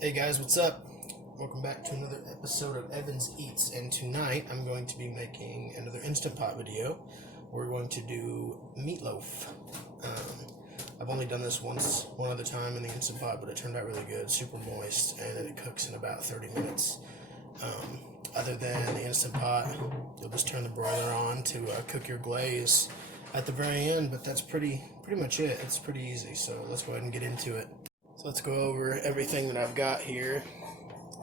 Hey guys, what's up? Welcome back to another episode of Evans Eats, and tonight I'm going to be making another Instant Pot video. We're going to do meatloaf. I've only done this one other time in the Instant Pot, but it turned out really good, super moist, and it cooks in about 30 minutes. Other than the Instant Pot, you'll just turn the broiler on to cook your glaze at the very end, but that's pretty much it. It's pretty easy, so let's go ahead and get into it. So let's go over everything that I've got here.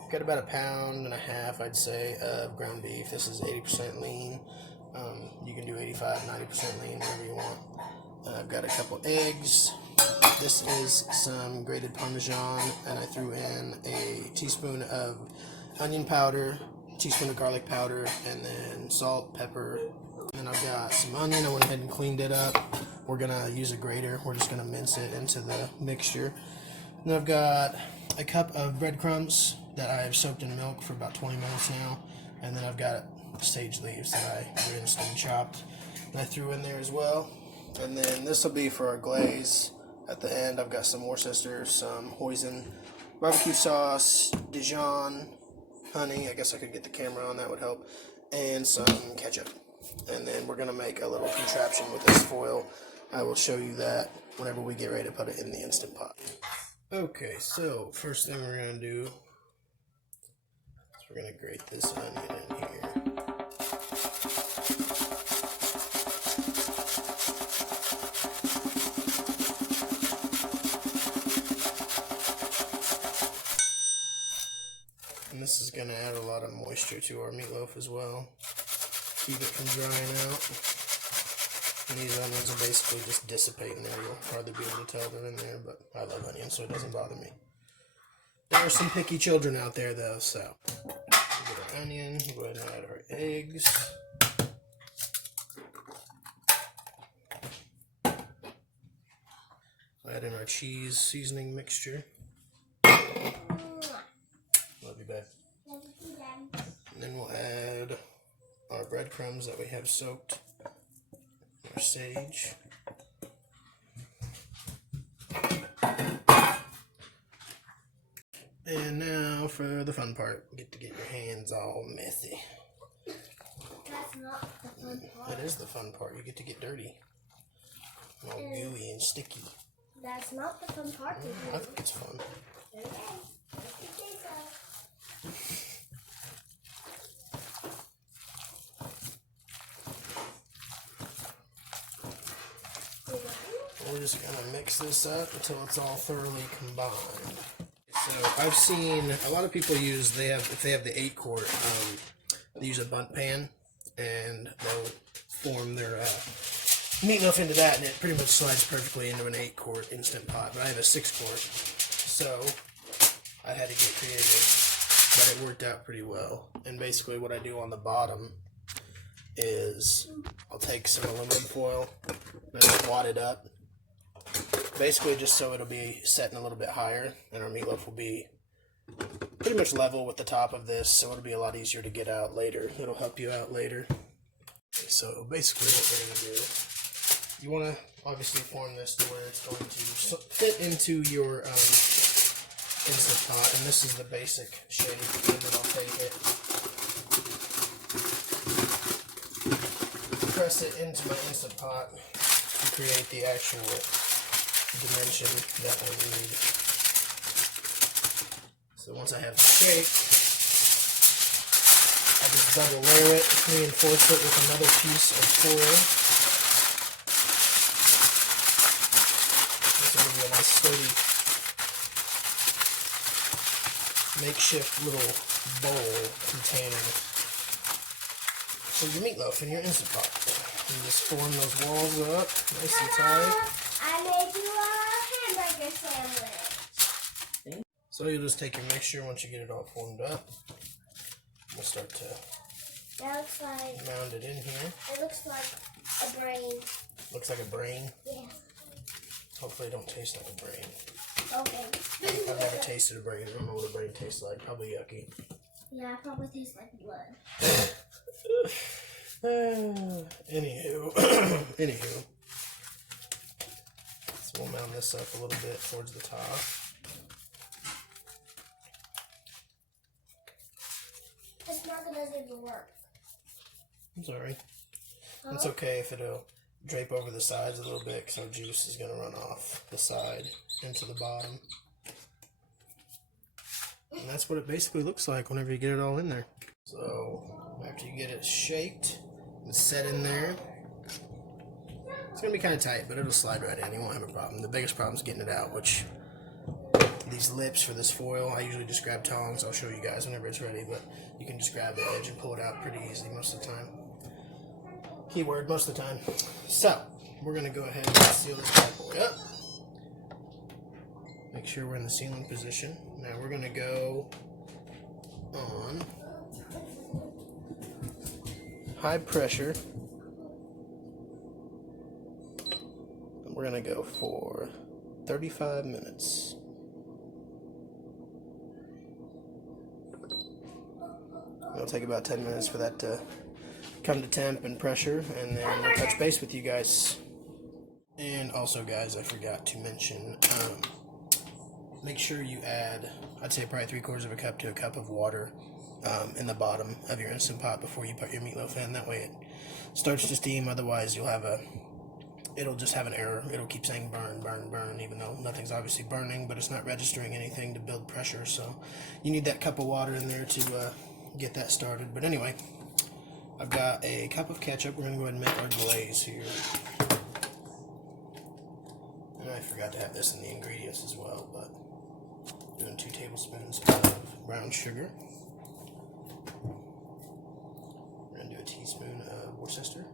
I've got about 1.5 pounds, I'd say, of ground beef. This is 80% lean. You can do 85, 90% lean, whatever you want. I've got a couple eggs. This is some grated Parmesan, and I threw in a teaspoon of onion powder, teaspoon of garlic powder, and then salt, pepper. And I've got some onion. I went ahead and cleaned it up. We're going to use a grater. We're just going to mince it into the mixture. And I've got a cup of breadcrumbs that I have soaked in milk for about 20 minutes now. And then I've got sage leaves that I rinsed and chopped and I threw in there as well. And then this will be for our glaze. At the end, I've got some Worcestershire, some Hoisin barbecue sauce, Dijon, honey. I guess I could get the camera on, that would help. And some ketchup. And then we're going to make a little contraption with this foil. I will show you that whenever we get ready to put it in the Instant Pot. Okay, so first thing we're going to do is we're going to grate this onion in here. And this is going to add a lot of moisture to our meatloaf as well. Keep it from drying out. And these onions will basically just dissipate in there. You'll hardly be able to tell they're in there, but I love onions, so it doesn't bother me. There are some picky children out there, though, so we'll get our onion, we'll go ahead and add our eggs. Add in our cheese seasoning mixture. Love you, babe. And then we'll add our breadcrumbs that we have soaked. Our sage. And now for the fun part. You get to get your hands all messy. That's not the fun part. It is the fun part. You get to get dirty. All gooey and sticky. That's not the fun part. I think it's fun. We're just going to mix this up until it's all thoroughly combined. So I've seen a lot of people use, if they have the 8-quart, they use a bunt pan, and they'll form their meatloaf into that, and it pretty much slides perfectly into an 8-quart Instant Pot. But I have a 6-quart, so I had to get creative, but it worked out pretty well. And basically what I do on the bottom is I'll take some aluminum foil and just wad it up. Basically just so it'll be setting a little bit higher, and our meatloaf will be pretty much level with the top of this, so it'll be a lot easier to get out later. It'll help you out later. So basically what we're going to do, you want to obviously form this to where it's going to fit into your Instant Pot, and this is the basic shape, and then I'll take it, press it into my Instant Pot to create the actual dimension that I need. So once I have the shape, I just double layer it, reinforce it with another piece of foil. This will give you a nice sturdy makeshift little bowl containing for your meatloaf in your Instant Pot. You just form those walls up nice and tight. I made you a hamburger sandwich. So you'll just take your mixture once you get it all formed up. We'll start to That looks like mound it in here. it looks like a brain. Looks like a brain. Yeah. Hopefully it don't taste like a brain. Okay. I've never tasted a brain. I don't know what a brain tastes like. Probably yucky. Yeah, it probably tastes like blood. Anywho. So we'll mound this up a little bit towards the top. marker doesn't even work. I'm sorry. Huh? It's okay if it'll drape over the sides a little bit because our juice is going to run off the side into the bottom. And that's what it basically looks like whenever you get it all in there. So after you get it shaped and set in there, it's going to be kind of tight, but it'll slide right in. You won't have a problem. The biggest problem is getting it out, which these lips for this foil, I usually just grab tongs. I'll show you guys whenever it's ready, but you can just grab the edge and pull it out pretty easily most of the time. Keyword, most of the time. So, we're going to go ahead and seal this bad boy up. Make sure we're in the sealing position. Now we're going to go on high pressure. And we're going to go for 35 minutes. It'll take about 10 minutes for that to come to temp and pressure, and then we'll touch base with you guys. And also, guys, I forgot to mention, make sure you add, I'd say probably 3/4 of a cup to a cup of water in the bottom of your Instant Pot before you put your meatloaf in. That way it starts to steam. Otherwise, it'll just have an error. It'll keep saying burn, burn, burn, even though nothing's obviously burning, but it's not registering anything to build pressure. So you need that cup of water in there to get that started. But anyway, I've got a cup of ketchup. We're going to go ahead and make our glaze here. And I forgot to have this in the ingredients as well, but doing 2 tablespoons of brown sugar. We're going to do a teaspoon of Worcestershire.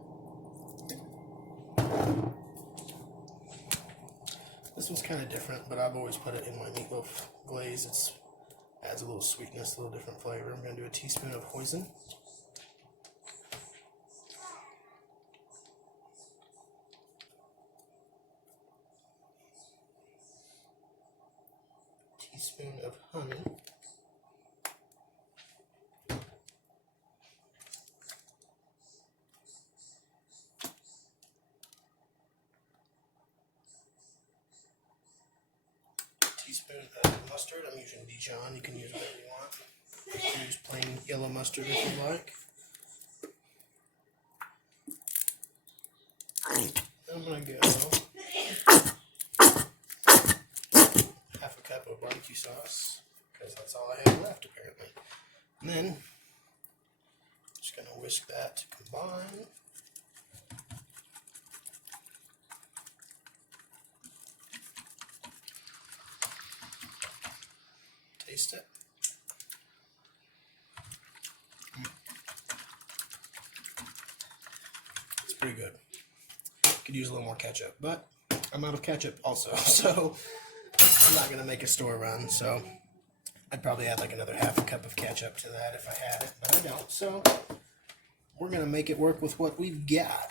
This one's kind of different, but I've always put it in my meatloaf glaze. It adds a little sweetness, a little different flavor. I'm going to do a teaspoon of Hoisin. Teaspoon of honey. Teaspoon of mustard. I'm using Dijon. You can use whatever you want. You can use plain yellow mustard if you like. I'm going to go half a cup of barbecue sauce, because that's all I have left apparently. And then, just going to whisk that to combine. Taste it. It's pretty good. Could use a little more ketchup, but I'm out of ketchup also, so I'm not going to make a store run, so I'd probably add like another half a cup of ketchup to that if I had it, but I don't, so we're going to make it work with what we've got.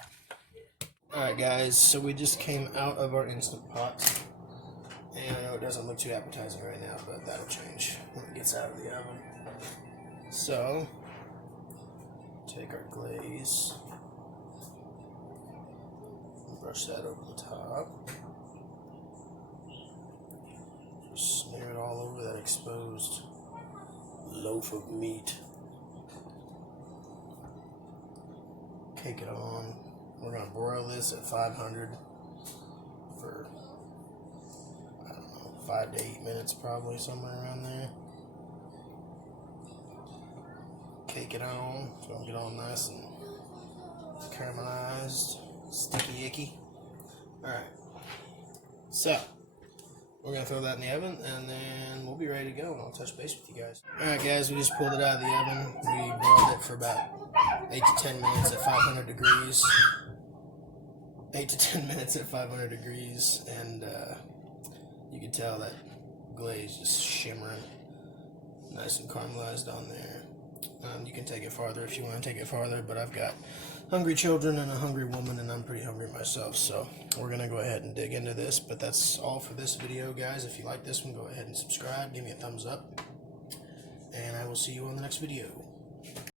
Alright guys, so we just came out of our Instant Pot, and I know it doesn't look too appetizing right now, but that'll change when it gets out of the oven. So, take our glaze, brush that over the top. Just smear it all over that exposed loaf of meat. Cake it on. We're going to broil this at 500 for, I don't know, 5 to 8 minutes probably, somewhere around there. Cake it on. It's going to get all nice and caramelized. Sticky icky. Alright, so we're going to throw that in the oven, and then we'll be ready to go, and I'll touch base with you guys. Alright guys, we just pulled it out of the oven. We broiled it for about 8 to 10 minutes at 500 degrees. 8 to 10 minutes at 500 degrees, and you can tell that glaze just shimmering, nice and caramelized on there. You can take it farther if you want to take it farther, but I've got hungry children and a hungry woman, and I'm pretty hungry myself, so we're going to go ahead and dig into this. But that's all for this video, guys. If you like this one, go ahead and subscribe, give me a thumbs up, and I will see you on the next video.